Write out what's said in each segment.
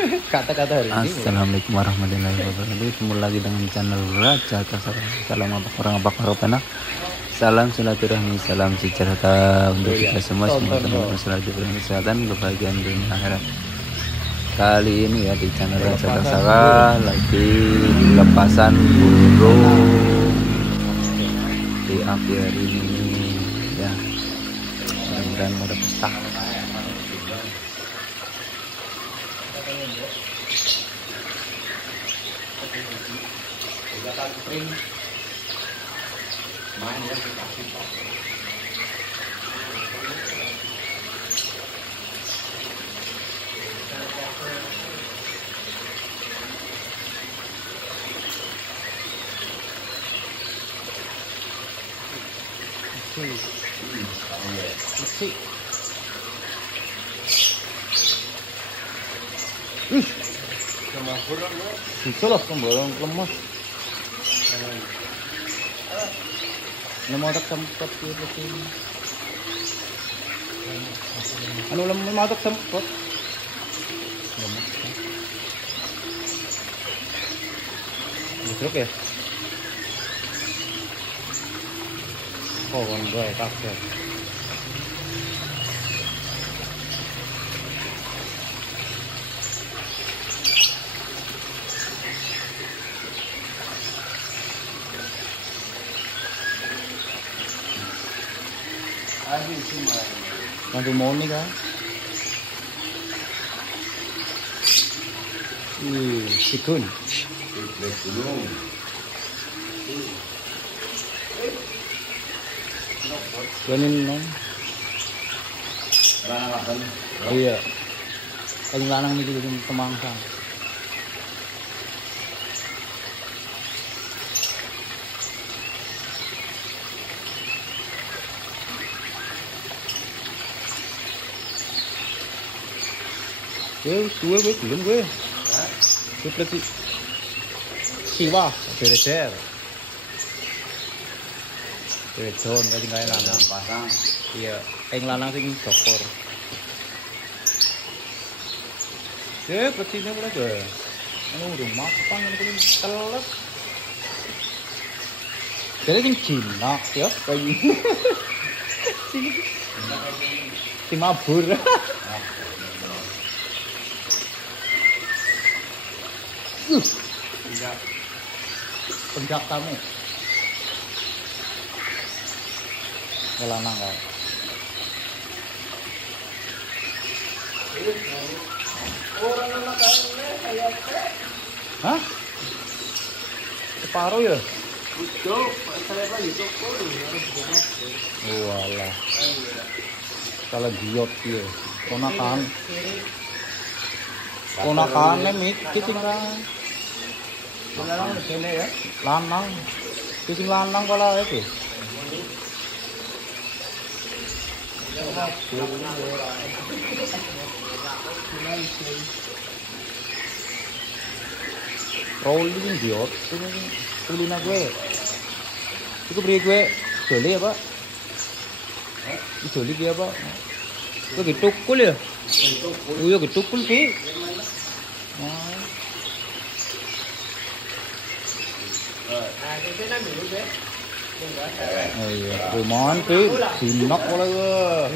Kata-kata hari ini. Assalamualaikum warahmatullahi wabarakatuh. Ketemu lagi dengan channel Raja Kasar. Salam apa orang apa karopena. Salam silaturahmi, salam sejahtera untuk kita semua. Semoga teman-teman selalu diberikan kesehatan, kebahagiaan dunia akhirat. Kali ini ya di channel Raja Kasar lagi lepasan burung di akhir hari ini ya. Mudah-mudahan ada petah. Main ya kita kita. Bisa lah pemborong lemas. Lemah tak sempat gitu. Anu lemah tak sempat. Busuk ya? Oh, kan gue kaget. Nanti mau nih kan? Sikun. Ganin nong. Iya. Paling lanang nih juga temangsa. Gue belum gue. Gue pelati. Siwa, beredar. Beredon, gak tinggal lanang. Pasang. Iya, yang lanang sing dokor. Pelatinya boleh gue. Udah makan, ini teles. Jadi sing jinak ya, kayak sing mabur. Penjak kamu lanang kan hah? Separuh ya? Walah kalau giot ya ponakannya mikir tinggal lanang di sini ya. Lanang. Kucing lanang kalau itu. Rolling diot, kulina gue. Itu beri gue joli apa? Joli dia apa? Itu gitukul ya? Oh iya gitukul sih. Oh iya, lumayan sih, sinak boleh gue.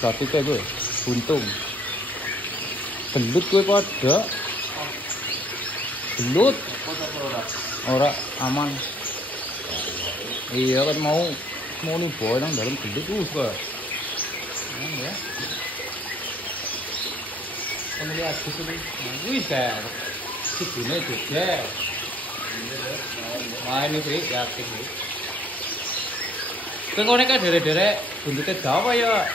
Tapi kayak gue, untung. Gelut gue pada. Gelut. Ora aman. Iya kan mau nih boy nang dalam gelut gue. Ya. Kamu lihat di sini, wih kan, segini juga. Main nih sih, yakin nih. Tengok kan dere-dere buntutnya dawa ya.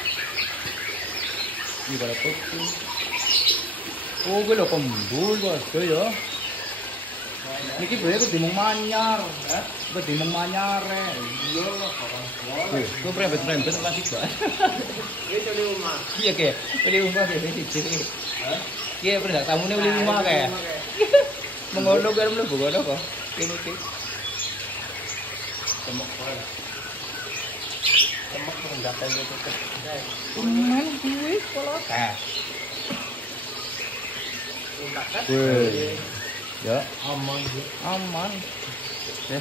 Ini pada putih. Oh, gue lo kembul bos, tuh ya. Niki boleh ke dimong manyar, ke dimong manyar iya lah, gue prempet masih gak. Ini beli rumah. Iya kayak beli rumah kayak ini ciri. Iya pernah tamunya beli rumah kayak. Mengono garam lu bukan apa? Ini sih. Temuk remek rendahkannya itu kedai. Aman duit kalau Untakan. Wih. Ya, Aman. aman. ya.